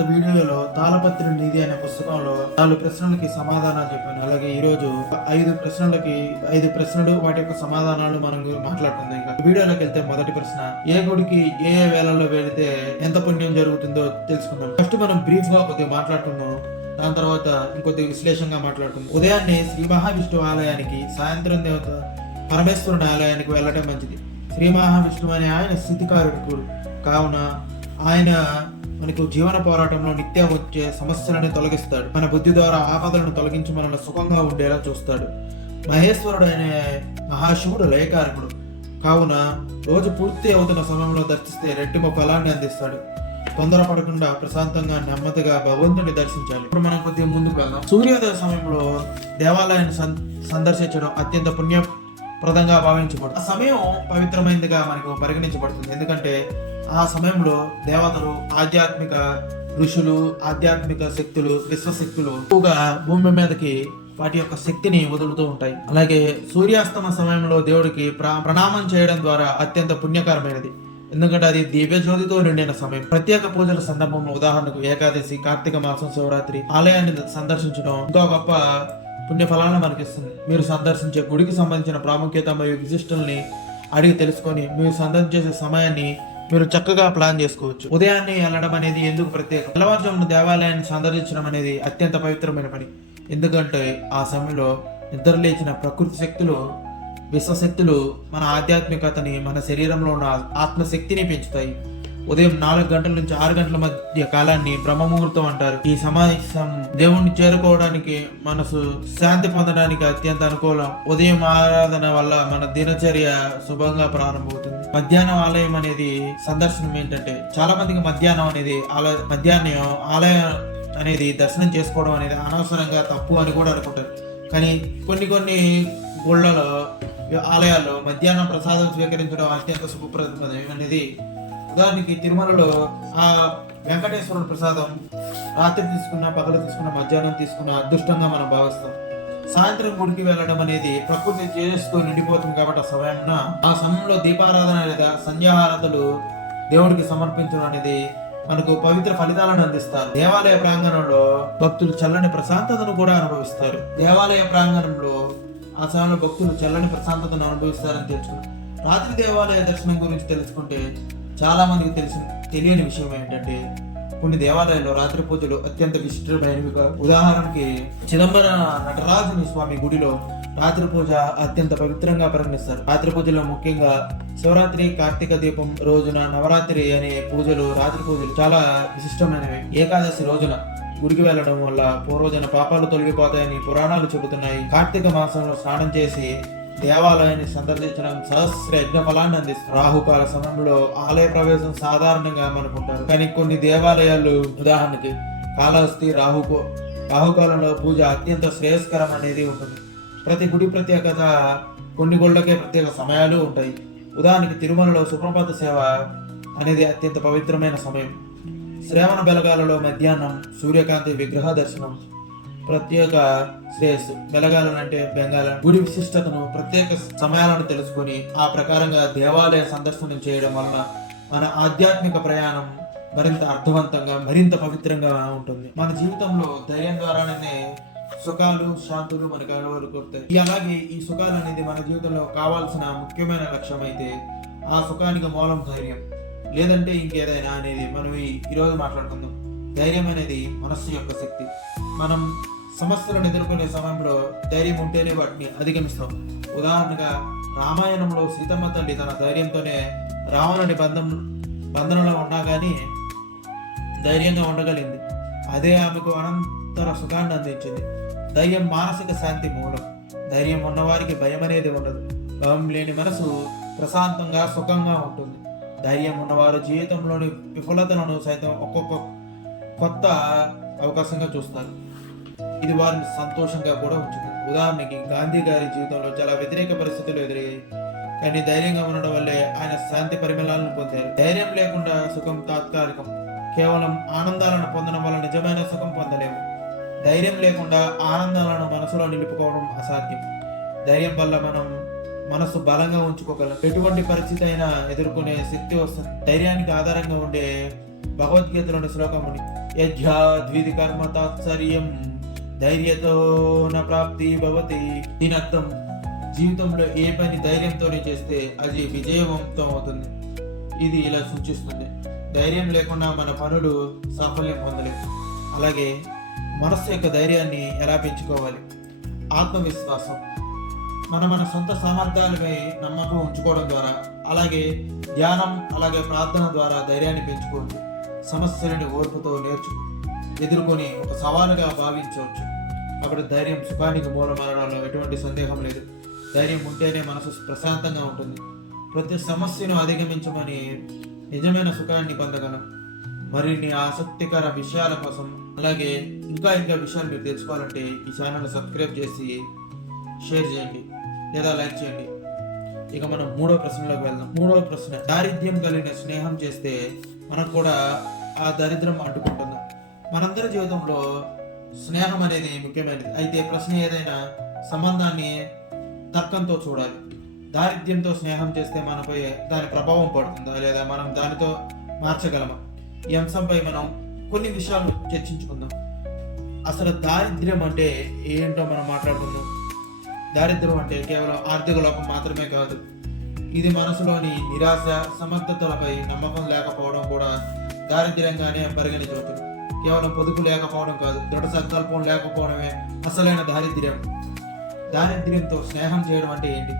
గత వీడియోలో తాళపత్రి నిధి అనే పుస్తకంలో నాలుగు ప్రశ్నలకి సమాధానాలు చెప్పాను. అలాగే ఈ రోజు ఐదు ప్రశ్నలకి ఐదు ప్రశ్నలు వాటి యొక్క సమాధానాలు మనం మాట్లాడుకుందాం ఇంకా. వీడియోలోకి వెళ్తే మొదటి ప్రశ్న ఏ గుడికి ఏ ఏ వేళల్లో వెళితే ఎంత పుణ్యం జరుగుతుందో తెలుసుకుందాం. ఫస్ట్ మనం బ్రీఫ్గా కొద్దిగా మాట్లాడుకుందాం. దాని తర్వాత ఇంకొద్ది విశ్లేషంగా మాట్లాడుకుందాం. ఉదయాన్నే శ్రీ మహావిష్ణువు ఆలయానికి సాయంత్రం దేవత పరమేశ్వరుని ఆలయానికి వెళ్ళటం మంచిది. శ్రీ మహావిష్ణువు అనే ఆయన స్థితికారుడు కావున ఆయన మనకు జీవన పోరాటంలో నిత్యం వచ్చే సమస్యలను తొలగిస్తాడు. మన బుద్ధి ద్వారా ఆపదలను తొలగించి మనల్ని సుఖంగా ఉండేలా చూస్తాడు. మహేశ్వరుడు అనే మహాశివుడు లయకారకుడు. కావున రోజు పూర్తి అవుతున్న సమయంలో దర్శిస్తే రెట్టింపు ఫలాన్ని అందిస్తాడు. తొందరపడకుండా ప్రశాంతంగా నెమ్మదిగా భగవంతుని దర్శించాలి. ఇప్పుడు మనం కొద్దిగా ముందుకు వెళ్దాం. సూర్యోదయ సమయంలో దేవాలయాన్ని సందర్శించడం అత్యంత పుణ్యప్రదంగా భావించబడుతుంది ఆ సమయం పవిత్రమైనదిగా మనకు పరిగణించబడుతుంది. ఎందుకంటే ఆ సమయంలో దేవతలు ఆధ్యాత్మిక ఋషులు ఆధ్యాత్మిక శక్తులు విశ్వశక్తులు ఎక్కువగా భూమి మీదకి వాటి యొక్క శక్తిని వదులుతూ ఉంటాయి. అలాగే సూర్యాస్తమ సమయంలో దేవుడికి ప్రణామం చేయడం ద్వారా అత్యంత పుణ్యకరమైనది. ఎందుకంటే అది దివ్య జ్యోతితో నిండిన సమయం. ప్రత్యేక పూజల సందర్భంలో ఉదాహరణకు ఏకాదశి కార్తీక మాసం శివరాత్రి ఆలయాన్ని సందర్శించడం ఇంకో గొప్ప పుణ్య ఫలాలను మనకిస్తుంది. మీరు సందర్శించే గుడికి సంబంధించిన ప్రాముఖ్యత మరియు విశిష్టల్ని అడిగి తెలుసుకొని మీరు సందర్శించే సమయాన్ని మీరు చక్కగా ప్లాన్ చేసుకోవచ్చు. ఉదయాన్నే వెళ్ళడం అనేది ఎందుకు ప్రత్యేకం? తెల్లవారుజామున దేవాలయాన్ని సందర్శించడం అనేది అత్యంత పవిత్రమైన పని. ఎందుకంటే ఆ సమయంలో నిద్ర లేచిన ప్రకృతి శక్తులు విశ్వశక్తులు మన ఆధ్యాత్మికతని మన శరీరంలో ఉన్న ఆత్మశక్తిని పెంచుతాయి. ఉదయం నాలుగు గంటల నుంచి ఆరు గంటల మధ్య కాలాన్ని బ్రహ్మముహూర్తం అంటారు. ఈ సమావేశం దేవుణ్ణి చేరుకోవడానికి మనసు శాంతి పొందడానికి అత్యంత అనుకూలం. ఉదయం ఆరాధన వల్ల మన దినచర్య శుభంగా ప్రారంభమవుతుంది. మధ్యాహ్నం ఆలయం అనేది సందర్శనం ఏంటంటే చాలా మందికి మధ్యాహ్నం అనేది ఆలయ మధ్యాహ్నం ఆలయం అనేది దర్శనం చేసుకోవడం అనేది అనవసరంగా తప్పు అని కూడా అనుకుంటారు. కానీ కొన్ని కొన్ని గుళ్ళలో ఆలయాల్లో మధ్యాహ్నం ప్రసాదం స్వీకరించడం అత్యంత శుభప్రదం అనేది ఉదాహరణకి తిరుమలలో ఆ వెంకటేశ్వరుడు ప్రసాదం రాత్రి తీసుకున్న పగలు తీసుకున్న మధ్యాహ్నం తీసుకున్న అదృష్టంగా మనం భావిస్తాం. సాయంత్రం గుడికి వెళ్ళడం అనేది ప్రకృతి తేజస్సుతో నిండిపోతుంది కాబట్టి ఆ సమయంలో ఆ సమయంలో దీపారాధన లేదా సంధ్యాహారతలు దేవుడికి సమర్పించడం అనేది మనకు పవిత్ర ఫలితాలను అందిస్తారు. దేవాలయ ప్రాంగణంలో భక్తులు చల్లని ప్రశాంతతను కూడా అనుభవిస్తారు. దేవాలయ ప్రాంగణంలో ఆ సమయంలో భక్తులు చల్లని ప్రశాంతతను అనుభవిస్తారని తెలుసుకున్నారు రాత్రి దేవాలయ దర్శనం గురించి తెలుసుకుంటే చాలామందికి తెలిసిన తెలియని విషయం ఏంటంటే కొన్ని దేవాలయాల్లో రాత్రి పూజలు అత్యంత విశిష్టమైనవిగా ఉదాహరణకి చిదంబర నటరాజుని స్వామి గుడిలో రాత్రి పూజ అత్యంత పవిత్రంగా పరిగణిస్తారు. రాత్రి పూజలో ముఖ్యంగా శివరాత్రి కార్తీక దీపం రోజున నవరాత్రి అనే పూజలు రాత్రి పూజలు చాలా విశిష్టమైనవి. ఏకాదశి రోజున గుడికి వెళ్ళడం వల్ల పూర్వజన పాపాలు తొలగిపోతాయని పురాణాలు చెబుతున్నాయి. కార్తీక మాసంలో స్నానం చేసి దేవాలయాన్ని సందర్శించడం సహస్ర యజ్ఞఫలాన్ని అందిస్తుంది. రాహుకాల సమయంలో ఆలయ ప్రవేశం సాధారణంగా అనుకుంటారు కానీ కొన్ని దేవాలయాలు ఉదాహరణకి కాళహస్తి రాహుకో రాహుకాలంలో పూజ అత్యంత శ్రేయస్కరం అనేది ఉంటుంది. ప్రతి గుడి ప్రత్యేకత కొన్ని గుళ్ళకే ప్రత్యేక సమయాలు ఉంటాయి. ఉదాహరణకి తిరుమలలో సుప్రభాత సేవ అనేది అత్యంత పవిత్రమైన సమయం. శ్రావణ బెలగాలలో మధ్యాహ్నం సూర్యకాంతి విగ్రహ దర్శనం ప్రత్యేక శ్రేయస్సు. వెలగాలనంటే అంటే బెంగాలం గుడి విశిష్టతను ప్రత్యేక సమయాలను తెలుసుకొని ఆ ప్రకారంగా దేవాలయ సందర్శనం చేయడం వలన మన ఆధ్యాత్మిక ప్రయాణం మరింత అర్థవంతంగా మరింత పవిత్రంగా ఉంటుంది. మన జీవితంలో ధైర్యం ద్వారానే సుఖాలు శాంతులు మనకు అనువరుకుంటాయి అలాగే ఈ సుఖాలు అనేది మన జీవితంలో కావాల్సిన ముఖ్యమైన లక్ష్యం అయితే ఆ సుఖానికి మూలం ధైర్యం. లేదంటే ఇంకేదైనా అనేది మనం ఈరోజు మాట్లాడుకుందాం. ధైర్యం అనేది మనస్సు యొక్క శక్తి. మనం సమస్యలను ఎదుర్కొనే సమయంలో ధైర్యం ఉంటేనే వాటిని అధిగమిస్తాం. ఉదాహరణగా రామాయణంలో సీతమ్మ తల్లి తన ధైర్యంతోనే రావణుని బంధం బంధనంలో ఉన్నా కానీ ధైర్యంగా ఉండగలిగింది. అదే ఆమెకు అనంతర సుఖాన్ని అందించింది. ధైర్యం మానసిక శాంతి మూలం. ధైర్యం ఉన్నవారికి భయం అనేది ఉండదు. భయం లేని మనసు ప్రశాంతంగా సుఖంగా ఉంటుంది. ధైర్యం ఉన్నవారు జీవితంలోని విఫలతలను సైతం ఒక్కొక్క కొత్త అవకాశంగా చూస్తారు. ఇది వారిని సంతోషంగా కూడా ఉంచుతుంది. ఉదాహరణకి గాంధీ గారి జీవితంలో చాలా వ్యతిరేక పరిస్థితులు ఎదురయ్యాయి. కానీ ధైర్యంగా ఉండడం వల్లే ఆయన శాంతి పరిమళాలను పొందారు. ధైర్యం లేకుండా సుఖం తాత్కాలికం. కేవలం ఆనందాలను పొందడం వల్ల నిజమైన సుఖం పొందలేము. ధైర్యం లేకుండా ఆనందాలను మనసులో నిలుపుకోవడం అసాధ్యం. ధైర్యం వల్ల మనం మనసు బలంగా ఉంచుకోగలం. ఎటువంటి పరిస్థితి అయినా ఎదుర్కొనే శక్తి వస్తుంది. ధైర్యానికి ఆధారంగా ఉండే భగవద్గీతలోని శ్లోకముని యజ్ఞాద్విధి కర్మ తాత్సర్యం. ధైర్యతో న ప్రాప్తి భవతి. దీని అర్థం జీవితంలో ఏ పని ధైర్యంతోనే చేస్తే అది విజయవంతం అవుతుంది. ఇది ఇలా సూచిస్తుంది. ధైర్యం లేకుండా మన పనులు సాఫల్యం పొందలేవు అలాగే మనస్సు యొక్క ధైర్యాన్ని ఎలా పెంచుకోవాలి? ఆత్మవిశ్వాసం. మన మన సొంత సామర్థ్యాలపై నమ్మకం ఉంచుకోవడం ద్వారా అలాగే ధ్యానం అలాగే ప్రార్థన ద్వారా ధైర్యాన్ని పెంచుకోవచ్చు. సమస్యలని ఓర్పుతో నేర్చు ఎదుర్కొని ఒక సవాలుగా భావించవచ్చు. అప్పుడు ధైర్యం సుఖానికి మూలమనడంలో ఎటువంటి సందేహం లేదు. ధైర్యం ఉంటేనే మనసు ప్రశాంతంగా ఉంటుంది. ప్రతి సమస్యను అధిగమించమని నిజమైన సుఖాన్ని పొందగలం. మరిన్ని ఆసక్తికర విషయాల కోసం అలాగే ఇంకా ఇంకా విషయాలు మీరు తెలుసుకోవాలంటే ఈ ఛానల్ సబ్స్క్రైబ్ చేసి షేర్ చేయండి లేదా లైక్ చేయండి. ఇక మనం మూడో ప్రశ్నలోకి వెళ్దాం. మూడో ప్రశ్న దారిద్ర్యం కలిగిన స్నేహం చేస్తే మనకు కూడా ఆ దరిద్రం అడ్డుకుంటుంది మనందరి జీవితంలో స్నేహం అనేది ముఖ్యమైనది. అయితే ప్రశ్న ఏదైనా సంబంధాన్ని తర్కంతో చూడాలి. దారిద్ర్యంతో స్నేహం చేస్తే మనపై దాని ప్రభావం పడుతుందా? లేదా మనం దానితో మార్చగలమా? ఈ అంశంపై మనం కొన్ని విషయాలు చర్చించుకుందాం. అసలు దారిద్ర్యం అంటే ఏంటో మనం మాట్లాడుకుందాం. దారిద్ర్యం అంటే కేవలం ఆర్థిక లోపం మాత్రమే కాదు. ఇది మనసులోని నిరాశ సమర్థతలపై నమ్మకం లేకపోవడం కూడా దారిద్ర్యంగానే పరిగణించవచ్చు కేవలం పొదుపు లేకపోవడం కాదు దృఢ సంకల్పం లేకపోవడమే అసలైన దారిద్ర్యం. దారిద్ర్యంతో స్నేహం చేయడం అంటే ఏంటి?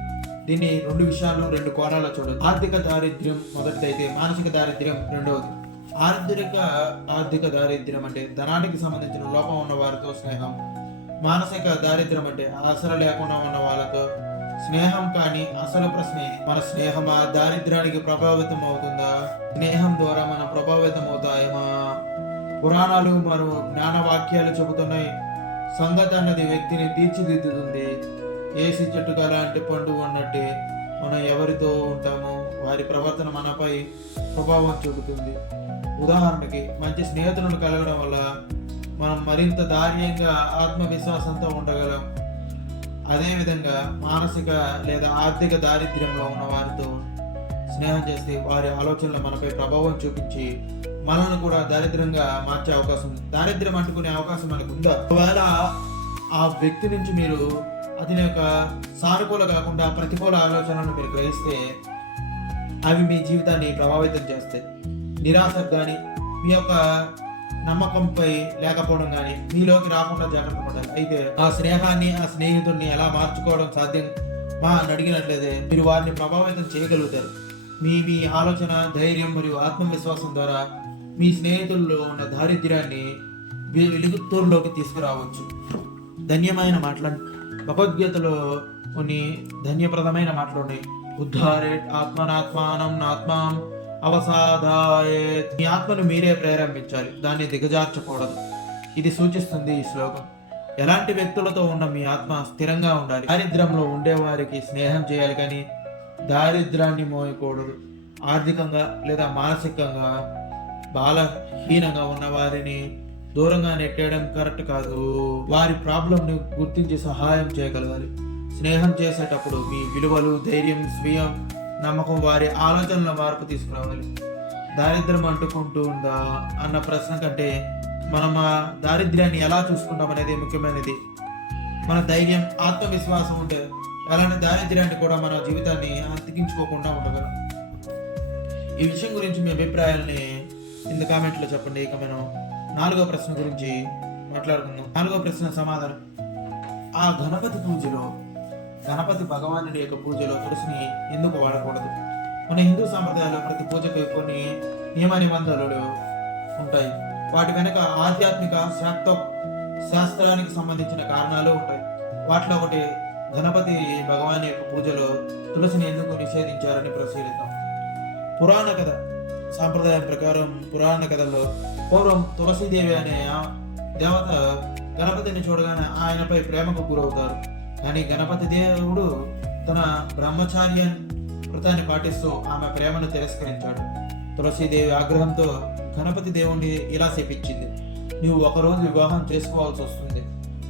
దీన్ని రెండు విషయాలు రెండు కోణాల్లో చూడదు ఆర్థిక దారిద్ర్యం మొదటిదైతే మానసిక దారిద్ర్యం రెండవది ఆర్థిక ఆర్థిక దారిద్ర్యం అంటే ధనానికి సంబంధించిన లోపం ఉన్న వారితో స్నేహం. మానసిక దారిద్ర్యం అంటే ఆసర లేకుండా ఉన్న వాళ్ళతో స్నేహం కానీ అసలు ప్రశ్నే మన స్నేహం ఆ దారిద్ర్యానికి ప్రభావితం అవుతుందా స్నేహం ద్వారా మనం ప్రభావితం అవుతాయేమా పురాణాలు మరియు జ్ఞాన వాక్యాలు చెబుతున్నాయి. సంగతి అన్నది వ్యక్తిని తీర్చిదిద్దుతుంది. ఏసి చెట్టుకు అలాంటి పండు ఉన్నట్టే మనం ఎవరితో ఉంటామో వారి ప్రవర్తన మనపై ప్రభావం చూపుతుంది. ఉదాహరణకి మంచి స్నేహితులను కలగడం వల్ల మనం మరింత ధార్యంగా ఆత్మవిశ్వాసంతో ఉండగలం. అదేవిధంగా మానసిక లేదా ఆర్థిక దారిద్ర్యంలో ఉన్న వారితో స్నేహం చేస్తే వారి ఆలోచనలు మనపై ప్రభావం చూపించి మనల్ని కూడా దారిద్ర్యంగా మార్చే అవకాశం ఉంది. దారిద్ర్యం అంటుకునే అవకాశం మనకు ఉందా? ఒకవేళ ఆ వ్యక్తి నుంచి మీరు అతని యొక్క సానుకూల కాకుండా ప్రతికూల ఆలోచనలను మీరు గ్రహిస్తే అవి మీ జీవితాన్ని ప్రభావితం చేస్తాయి. నిరాశకు కానీ మీ యొక్క నమ్మకంపై లేకపోవడం కానీ మీలోకి రాకుండా జాగ్రత్త పడాలి అయితే ఆ స్నేహాన్ని ఆ స్నేహితుడిని ఎలా మార్చుకోవడం సాధ్యం? మా అని అడిగినట్లయితే మీరు వారిని ప్రభావితం చేయగలుగుతారు. మీ మీ ఆలోచన ధైర్యం మరియు ఆత్మవిశ్వాసం ద్వారా మీ స్నేహితుల్లో ఉన్న దారిద్ర్యాన్ని వెలుగుతూరులోకి తీసుకురావచ్చు. ధన్యమైన మాటలు. భగవద్గీతలో కొన్ని ధన్యప్రదమైన మాటలు ఉన్నాయి. ఉద్ధారేట్ ఆత్మనాత్మానం నాత్మాం అవసాదాయేత్ మీ ఆత్మను మీరే ప్రేరేపించాలి. దాన్ని దిగజార్చకూడదు. ఇది సూచిస్తుంది ఈ శ్లోకం. ఎలాంటి వ్యక్తులతో ఉన్న మీ ఆత్మ స్థిరంగా ఉండాలి? దారిద్రంలో ఉండేవారికి స్నేహం చేయాలి కానీ దారిద్రాన్ని మోయకూడదు. ఆర్థికంగా లేదా మానసికంగా బాలహీనంగా ఉన్న వారిని దూరంగా నెట్టేయడం కరెక్ట్ కాదు. వారి ప్రాబ్లంని గుర్తించి సహాయం చేయగలగాలి. స్నేహం చేసేటప్పుడు మీ విలువలు ధైర్యం స్వీయం నమ్మకం వారి ఆలోచనల మార్పు తీసుకురావాలి. దారిద్ర్యం అంటుకుంటూ ఉందా అన్న ప్రశ్న కంటే మనం ఆ దారిద్ర్యాన్ని ఎలా చూసుకుంటాం అనేది ముఖ్యమైనది. మన ధైర్యం ఆత్మవిశ్వాసం ఉంటే అలాంటి దారిద్ర్యాన్ని కూడా మన జీవితాన్ని అతికించుకోకుండా ఉండగలం. ఈ విషయం గురించి మీ అభిప్రాయాలని కింద కామెంట్లో చెప్పండి. ఇక మనం నాలుగో ప్రశ్న గురించి మాట్లాడుకుందాం. నాలుగో ప్రశ్న సమాధానం. ఆ గణపతి పూజలో గణపతి భగవానుడి యొక్క పూజలో తులసిని ఎందుకు వాడకూడదు? మన హిందూ సాంప్రదాయాల్లో ప్రతి పూజకు కొన్ని నియమ నిబంధనలు ఉంటాయి. వాటి వెనుక ఆధ్యాత్మిక శాస్త్ర శాస్త్రానికి సంబంధించిన కారణాలు ఉంటాయి. వాటిలో ఒకటి గణపతి భగవాన్ యొక్క పూజలో తులసిని ఎందుకు నిషేధించారని పరిశీలిద్దాం. పురాణ కథ. సాంప్రదాయం ప్రకారం పురాణ కథలో పూర్వం తులసీదేవి అనే దేవత గణపతిని చూడగానే ఆయనపై ప్రేమకు గురవుతారు. కానీ గణపతి దేవుడు తన బ్రహ్మచార్య వ్రతాన్ని పాటిస్తూ ఆమె ప్రేమను తిరస్కరించాడు. తులసీదేవి ఆగ్రహంతో గణపతి దేవుణ్ణి ఇలా శపించింది. నీవు ఒకరోజు వివాహం చేసుకోవాల్సి వస్తుంది.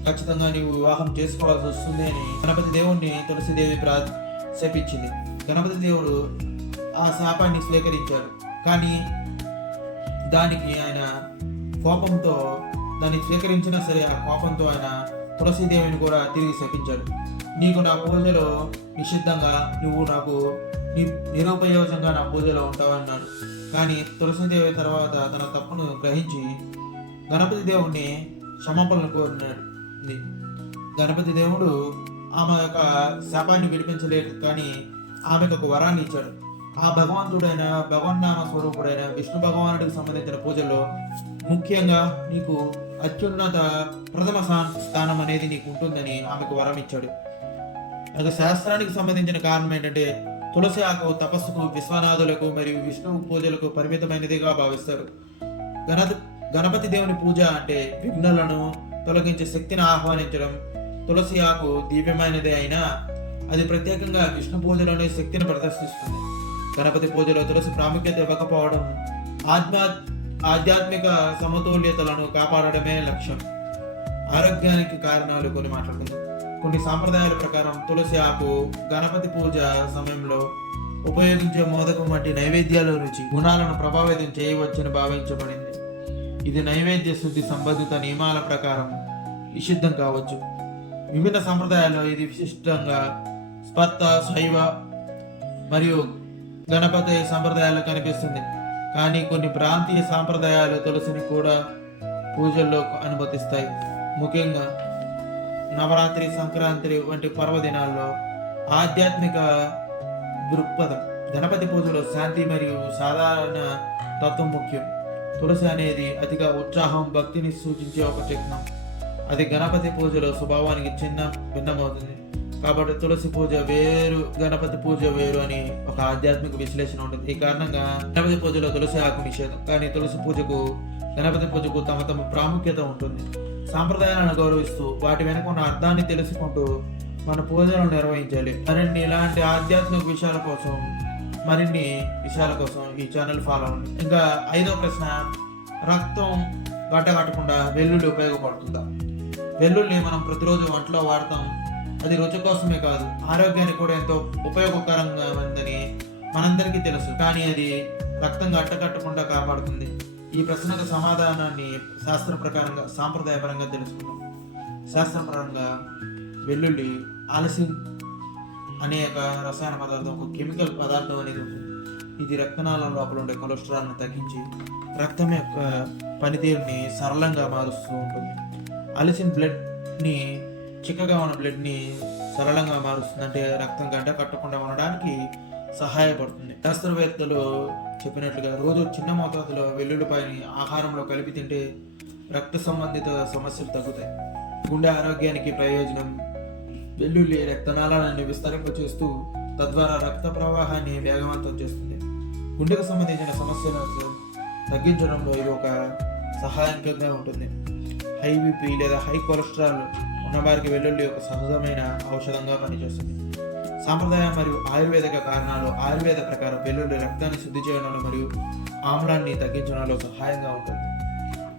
ఖచ్చితంగా నీవు వివాహం చేసుకోవాల్సి వస్తుంది అని గణపతి దేవుణ్ణి తులసీదేవి ప్రా శపించింది. గణపతి దేవుడు ఆ శాపాన్ని స్వీకరించాడు. కానీ దానికి ఆయన కోపంతో దాన్ని స్వీకరించినా సరే ఆ కోపంతో ఆయన తులసీదేవిని కూడా తిరిగి శపించాడు. నీకు నా పూజలో నిషిద్ధంగా నువ్వు నాకు ని నిరుపయోగంగా నా పూజలో ఉంటావన్నాడు. కానీ తులసీదేవి తర్వాత తన తప్పును గ్రహించి గణపతి దేవుణ్ణి క్షమాపణలు కోరినాడు గణపతి దేవుడు ఆమె యొక్క శాపాన్ని విడిపించలేదు కానీ ఆమెకు ఒక వరాన్ని ఇచ్చాడు. ఆ భగవంతుడైన భగవన్నామ స్వరూపుడైన విష్ణు భగవానుడికి సంబంధించిన పూజల్లో ముఖ్యంగా నీకు అత్యున్నత ప్రథమ స్థా- స్థానం అనేది నీకు ఉంటుందని ఆమెకు వరం ఇచ్చాడు. ఇక శాస్త్రానికి సంబంధించిన కారణం ఏంటంటే తులసి ఆకు తపస్సుకు విశ్వనాథులకు మరియు విష్ణు పూజలకు పరిమితమైనదిగా భావిస్తారు. గణ గణపతి దేవుని పూజ అంటే విఘ్నలను తొలగించే శక్తిని ఆహ్వానించడం. తులసి ఆకు దివ్యమైనదే అయినా అది ప్రత్యేకంగా విష్ణు పూజలోనే శక్తిని ప్రదర్శిస్తుంది. గణపతి పూజలో తులసి ప్రాముఖ్యత ఇవ్వకపోవడం ఆత్మ ఆధ్యాత్మిక సమతుల్యతలను కాపాడడమే లక్ష్యం. ఆరోగ్యానికి కారణాలు కొన్ని మాట్లాడుకుందాం. కొన్ని సాంప్రదాయాల ప్రకారం తులసి ఆకు గణపతి పూజ సమయంలో ఉపయోగించే మోదకం వంటి నైవేద్యాల రుచి గుణాలను ప్రభావితం చేయవచ్చని భావించబడింది. ఇది నైవేద్య శుద్ధి సంబంధిత నియమాల ప్రకారం నిషిద్ధం కావచ్చు. విభిన్న సంప్రదాయాల్లో ఇది విశిష్టంగా స్పర్త శైవ మరియు గణపతి సంప్రదాయాల్లో కనిపిస్తుంది. కానీ కొన్ని ప్రాంతీయ సాంప్రదాయాలు తులసిని కూడా పూజల్లో అనుమతిస్తాయి. ముఖ్యంగా నవరాత్రి సంక్రాంతి వంటి పర్వదినాల్లో ఆధ్యాత్మిక దృక్పథం గణపతి పూజలో శాంతి మరియు సాధారణ తత్వం ముఖ్యం. తులసి అనేది అతిగా ఉత్సాహం భక్తిని సూచించే ఒక చిహ్నం. అది గణపతి పూజలో స్వభావానికి చిన్న భిన్నమవుతుంది. కాబట్టి తులసి పూజ వేరు గణపతి పూజ వేరు అని ఒక ఆధ్యాత్మిక విశ్లేషణ ఉంటుంది. ఈ కారణంగా గణపతి పూజలో తులసి ఆకు నిషేధం. కానీ తులసి పూజకు గణపతి పూజకు తమ తమ ప్రాముఖ్యత ఉంటుంది. సాంప్రదాయాలను గౌరవిస్తూ వాటి వెనుక ఉన్న అర్థాన్ని తెలుసుకుంటూ మన పూజలను నిర్వహించాలి. మరిన్ని ఇలాంటి ఆధ్యాత్మిక విషయాల కోసం మరిన్ని విషయాల కోసం ఈ ఛానల్ ఫాలో అవ్వండి. ఇంకా ఐదో ప్రశ్న రక్తం గడ్డగట్టకుండా వెల్లుల్లి ఉపయోగపడుతుందా? వెల్లుల్లి మనం ప్రతిరోజు వంటలో వాడతాం. అది రుచి కోసమే కాదు ఆరోగ్యానికి కూడా ఎంతో ఉపయోగకరంగా ఉందని మనందరికీ తెలుసు. కానీ అది రక్తం అట్టకట్టకుండా కాపాడుతుంది. ఈ ప్రశ్నకు సమాధానాన్ని శాస్త్ర ప్రకారంగా సాంప్రదాయపరంగా తెలుసుకుందాం. శాస్త్రపరంగా వెల్లుల్లి ఆలసిన్ అనే ఒక రసాయన పదార్థం ఒక కెమికల్ పదార్థం అనేది ఉంటుంది. ఇది రక్తనాళ లోపల ఉండే కొలెస్ట్రాల్ని తగ్గించి రక్తం యొక్క పనితీరుని సరళంగా మారుస్తూ ఉంటుంది. అలిసిన్ బ్లడ్ని చిక్కగా ఉన్న బ్లడ్ని సరళంగా మారుస్తుంది. అంటే రక్తం గడ్డ కట్టకుండా ఉండడానికి సహాయపడుతుంది. శాస్త్రవేత్తలు చెప్పినట్లుగా రోజు చిన్న మోతాదులో వెల్లుల్లిపాయని ఆహారంలో కలిపి తింటే రక్త సంబంధిత సమస్యలు తగ్గుతాయి. గుండె ఆరోగ్యానికి ప్రయోజనం వెల్లుల్లి రక్తనాళాలను విస్తరింపచేస్తూ తద్వారా రక్త ప్రవాహాన్ని వేగవంతం చేస్తుంది. గుండెకు సంబంధించిన సమస్యలను తగ్గించడంలో ఇది ఒక సహాయకంగా ఉంటుంది. హై బీపీ లేదా హై కొలెస్ట్రాల్ ఉన్నవారికి వెల్లుల్లి ఒక సహజమైన ఔషధంగా పనిచేస్తుంది. సాంప్రదాయ మరియు ఆయుర్వేదిక కారణాలు ఆయుర్వేద ప్రకారం వెల్లుల్లి రక్తాన్ని శుద్ధి చేయడంలో మరియు ఆమ్లాన్ని తగ్గించడంలో సహాయంగా ఉంటుంది.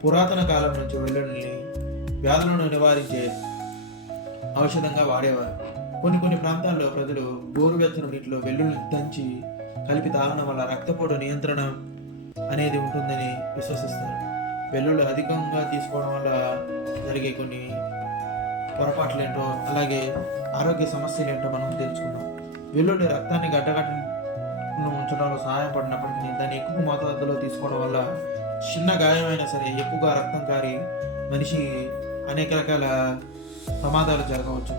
పురాతన కాలం నుంచి వెల్లుల్లిని వ్యాధులను నివారించే ఔషధంగా వాడేవారు. కొన్ని కొన్ని ప్రాంతాల్లో ప్రజలు గోరువెచ్చని నీటిలో వెల్లుల్లి దంచి కలిపి తాగడం వల్ల రక్తపోటు నియంత్రణ అనేది ఉంటుందని విశ్వసిస్తారు. వెల్లుల్లి అధికంగా తీసుకోవడం వల్ల జరిగే కొన్ని పొరపాట్లు ఏంటో అలాగే ఆరోగ్య సమస్యలు ఏంటో మనం తెలుసుకుందాం. వెల్లుల్లి రక్తాన్ని గడ్డగట్టను ఉంచడంలో సహాయపడినప్పటికీ దాన్ని ఎక్కువ మోతాదులో తీసుకోవడం వల్ల చిన్న గాయమైనా సరే ఎక్కువగా రక్తం కారి మనిషి అనేక రకాల ప్రమాదాలు జరగవచ్చు.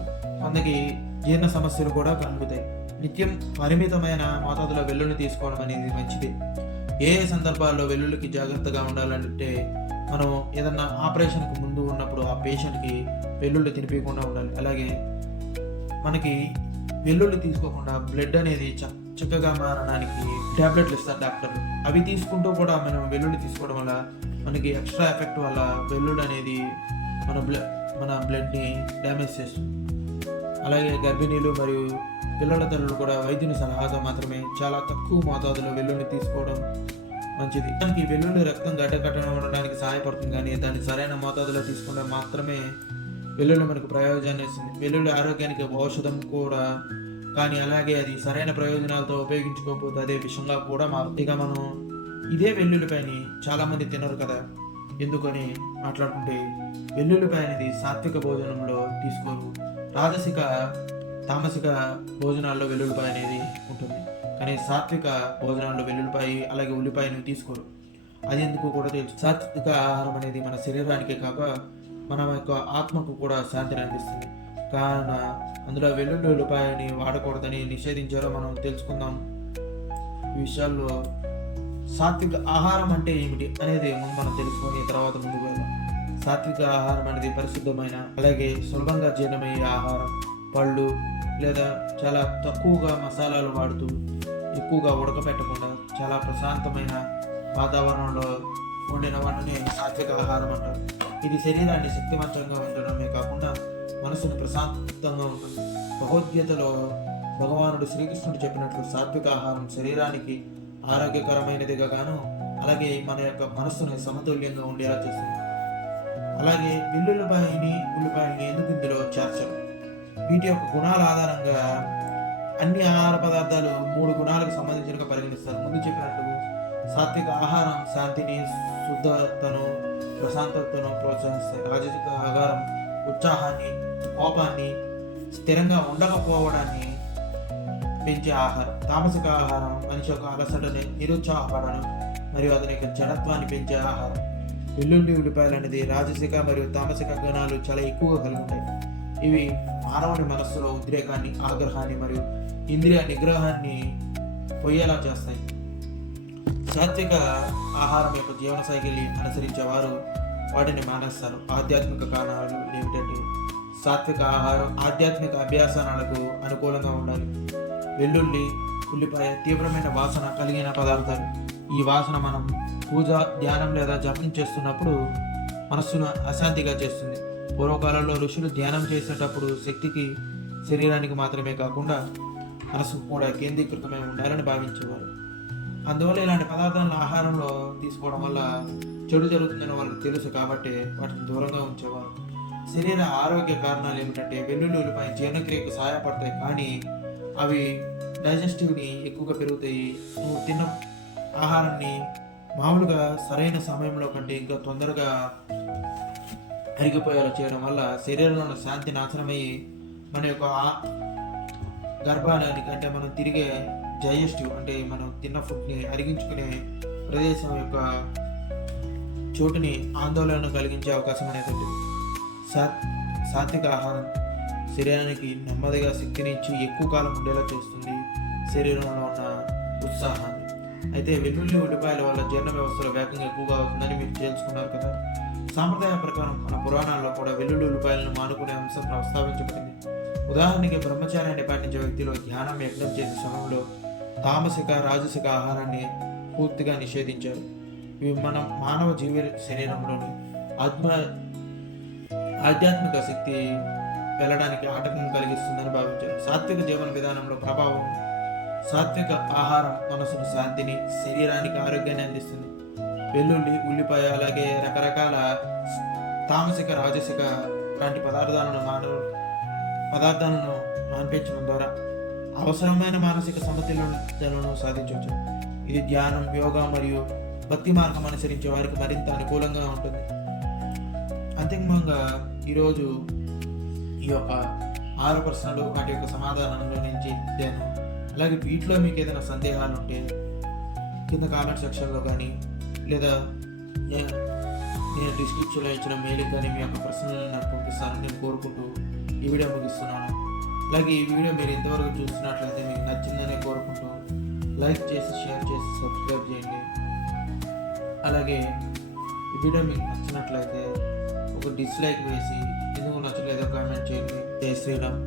అందుకే జీర్ణ సమస్యలు కూడా కలుగుతాయి. నిత్యం పరిమితమైన మోతాదులో వెల్లుల్లి తీసుకోవడం అనేది మంచిది. ఏ ఏ సందర్భాల్లో వెల్లుల్లికి జాగ్రత్తగా ఉండాలంటే మనం ఏదన్నా ఆపరేషన్కి ముందు ఉన్నప్పుడు ఆ పేషెంట్కి వెల్లుల్లి తినిపించకుండా ఉండాలి. అలాగే మనకి వెల్లుల్లి తీసుకోకుండా బ్లడ్ అనేది చ- చక్కగా మారడానికి టాబ్లెట్లు ఇస్తారు డాక్టర్లు. అవి తీసుకుంటూ కూడా మనం వెల్లుల్లి తీసుకోవడం వల్ల మనకి ఎక్స్ట్రా ఎఫెక్ట్ వల్ల వెల్లుల్లి అనేది మన బ్లడ్ మన బ్లడ్ని డ్యామేజ్ చేస్తుంది. అలాగే గర్భిణీలు మరియు పిల్లల తల్లులు కూడా వైద్యుని సలహాతో మాత్రమే చాలా తక్కువ మోతాదులో వెల్లుల్లి తీసుకోవడం మంచిది. దానికి వెల్లుల్లి రక్తం గడ్డకట్టడం ఉండడానికి సహాయపడుతుంది కానీ దాన్ని సరైన మోతాదులో తీసుకుంటే మాత్రమే వెల్లుల్లి మనకు ప్రయోజనాన్ని ఇస్తుంది. వెల్లుల్లి ఆరోగ్యానికి ఔషధం కూడా. కానీ అలాగే అది సరైన ప్రయోజనాలతో ఉపయోగించుకోకపోతే అదే విషయంగా కూడా మారుతుంది. ఇక మనం ఇదే వెల్లుల్లిపైని చాలామంది తినరు కదా. ఎందుకని మాట్లాడుకుంటే వెల్లుల్లిపాయ అనేది సాత్విక భోజనంలో తీసుకోరు. రాజసిక తామసిక భోజనాల్లో వెల్లుల్లిపాయ అనేది ఉంటుంది. కానీ సాత్విక భోజనాల్లో వెల్లుల్లిపాయ అలాగే ఉల్లిపాయను తీసుకోరు. అది ఎందుకు కూడా తెలుసు సాత్విక ఆహారం అనేది మన శరీరానికే కాక మన యొక్క ఆత్మకు కూడా శాంతిని అందిస్తుంది కావున అందులో వెల్లుల్లి ఉల్లిపాయని వాడకూడదని నిషేధించారో మనం తెలుసుకుందాం. ఈ విషయాల్లో సాత్విక ఆహారం అంటే ఏమిటి అనేది ముందు మనం తెలుసుకొని తర్వాత ముందుకు వెళ్దాం. సాత్విక ఆహారం అనేది పరిశుద్ధమైన అలాగే సులభంగా జీర్ణమయ్యే ఆహారం. పళ్ళు లేదా చాలా తక్కువగా మసాలాలు వాడుతూ ఎక్కువగా ఉడకపెట్టకుండా చాలా ప్రశాంతమైన వాతావరణంలో వండిన వాటిని సాత్విక ఆహారం అంటారు. ఇది శరీరాన్ని శక్తివంతంగా ఉండడమే కాకుండా మనసును ప్రశాంతంగా ఉంటుంది. భగవద్గీతలో భగవానుడు శ్రీకృష్ణుడు చెప్పినట్లు సాత్విక ఆహారం శరీరానికి ఆరోగ్యకరమైనదిగా గాను అలాగే మన యొక్క మనస్సును సమతుల్యంగా ఉండేలా చేస్తుంది. అలాగే వెల్లుల్లిపాయని ఉల్లిపాయని ఎందుకు ఇందులో చేర్చరు? వీటి యొక్క గుణాల ఆధారంగా అన్ని ఆహార పదార్థాలు మూడు గుణాలకు సంబంధించినగా పరిగణిస్తారు. ముందు చెప్పినట్లు సాత్విక ఆహారం శాంతిని శుద్ధతను ప్రశాంతతను ప్రోత్సహిస్తాయి. రాజసిక ఆహారం ఉత్సాహాన్ని కోపాన్ని స్థిరంగా ఉండకపోవడాన్ని పెంచే ఆహారం. తామసిక ఆహారం మనిషి యొక్క అలసటని నిరుత్సాహపడడం మరియు అతని యొక్క జడత్వాన్ని పెంచే ఆహారం. వెల్లుల్లి ఉల్లిపాయలు అనేది రాజసిక మరియు తామసిక గుణాలు చాలా ఎక్కువగా కలిగి ఉంటాయి. ఇవి మానవుని మనస్సులో ఉద్రేకాన్ని ఆగ్రహాన్ని మరియు ఇంద్రియ నిగ్రహాన్ని పొయ్యేలా చేస్తాయి. సాత్విక ఆహారం యొక్క జీవనశైలిని అనుసరించేవారు అనుసరించే వారు వాటిని మానేస్తారు. ఆధ్యాత్మిక కారణాలు ఏమిటంటే సాత్విక ఆహారం ఆధ్యాత్మిక అభ్యాసనాలకు అనుకూలంగా ఉండాలి. వెల్లుల్లి ఉల్లిపాయ తీవ్రమైన వాసన కలిగిన పదార్థాలు. ఈ వాసన మనం పూజ ధ్యానం లేదా జపం చేస్తున్నప్పుడు మనస్సును అశాంతిగా చేస్తుంది. పూర్వకాలంలో ఋషులు ధ్యానం చేసేటప్పుడు శక్తికి శరీరానికి మాత్రమే కాకుండా మనసుకు కూడా కేంద్రీకృతమై ఉండాలని భావించేవారు. అందువల్ల ఇలాంటి పదార్థాలను ఆహారంలో తీసుకోవడం వల్ల చెడు జరుగుతుందని వాళ్ళకి తెలుసు కాబట్టి వాటిని దూరంగా ఉంచేవారు. శరీర ఆరోగ్య కారణాలు ఏమిటంటే వెల్లుల్లి ఉల్లిపాయ జీర్ణక్రియకు సహాయపడతాయి కానీ అవి డైజెస్టివ్ని ఎక్కువగా పెరుగుతాయి. నువ్వు తిన్న ఆహారాన్ని మామూలుగా సరైన సమయంలో కంటే ఇంకా తొందరగా అరిగిపోయేలా చేయడం వల్ల శరీరంలో ఉన్న శాంతి నాశనమయ్యి మన యొక్క గర్భాలయానికి అంటే మనం తిరిగే డైజెస్టివ్ అంటే మనం తిన్న ఫుడ్ని అరిగించుకునే ప్రదేశం యొక్క చోటుని ఆందోళన కలిగించే అవకాశం అనేది ఉంటుంది. సా సాత్విక ఆహారం శరీరానికి నెమ్మదిగా శక్తినిచ్చి ఎక్కువ కాలం ఉండేలా చేస్తుంది శరీరంలో ఉన్న ఉత్సాహాన్ని. అయితే వెల్లుల్లి ఉల్లిపాయల వల్ల జీర్ణ వ్యవస్థలో వేగంగా ఎక్కువగా అవుతుందని మీరు తెలుసుకున్నారు కదా. సాంప్రదాయ ప్రకారం మన పురాణాల్లో కూడా వెల్లుల్లి ఉల్లిపాయలను మానుకునే అంశం ప్రస్తావించబడింది. ఉదాహరణకి బ్రహ్మచార్యాన్ని పాటించే వ్యక్తిలో ధ్యానం యజ్ఞం చేసే సమయంలో తామసిక రాజసిక ఆహారాన్ని పూర్తిగా నిషేధించారు. ఇవి మన మానవ జీవి శరీరంలోని ఆత్మ ఆధ్యాత్మిక శక్తి వెళ్ళడానికి ఆటంకం కలిగిస్తుందని భావించారు. సాత్విక జీవన విధానంలో ప్రభావం సాత్విక ఆహారం మనసును శాంతిని శరీరానికి ఆరోగ్యాన్ని అందిస్తుంది. వెల్లుల్లి ఉల్లిపాయ అలాగే రకరకాల తామసిక రాజసిక లాంటి పదార్థాలను మానవ పదార్థాలను మాన్పించడం ద్వారా అవసరమైన మానసిక సమతులను సాధించవచ్చు. ఇది ధ్యానం యోగా మరియు భక్తి మార్గం అనుసరించే వారికి మరింత అనుకూలంగా ఉంటుంది. అంతిమంగా ఈరోజు ఈ యొక్క ఆరు ప్రశ్నలు వాటి యొక్క సమాధానంలో నుంచి ఇద్దాను అలాగే వీటిలో మీకు ఏదైనా సందేహాలు ఉంటే కింద కామెంట్ సెక్షన్లో కానీ లేదా నేను డిస్క్రిప్షన్లో ఇచ్చిన మెయిల్ కానీ మీ యొక్క ప్రశ్నలను నాకు పంపిస్తానని నేను కోరుకుంటూ ఈ వీడియో ముగిస్తున్నాను. అలాగే ఈ వీడియో మీరు ఇంతవరకు చూస్తున్నట్లయితే మీకు నచ్చిందని కోరుకుంటూ లైక్ చేసి షేర్ చేసి సబ్స్క్రైబ్ చేయండి. అలాగే ఈ వీడియో మీకు నచ్చినట్లయితే ఒక డిస్లైక్ వేసి ఎందుకు నచ్చలేదో కామెంట్ చేయండి. జై శ్రీరామ్.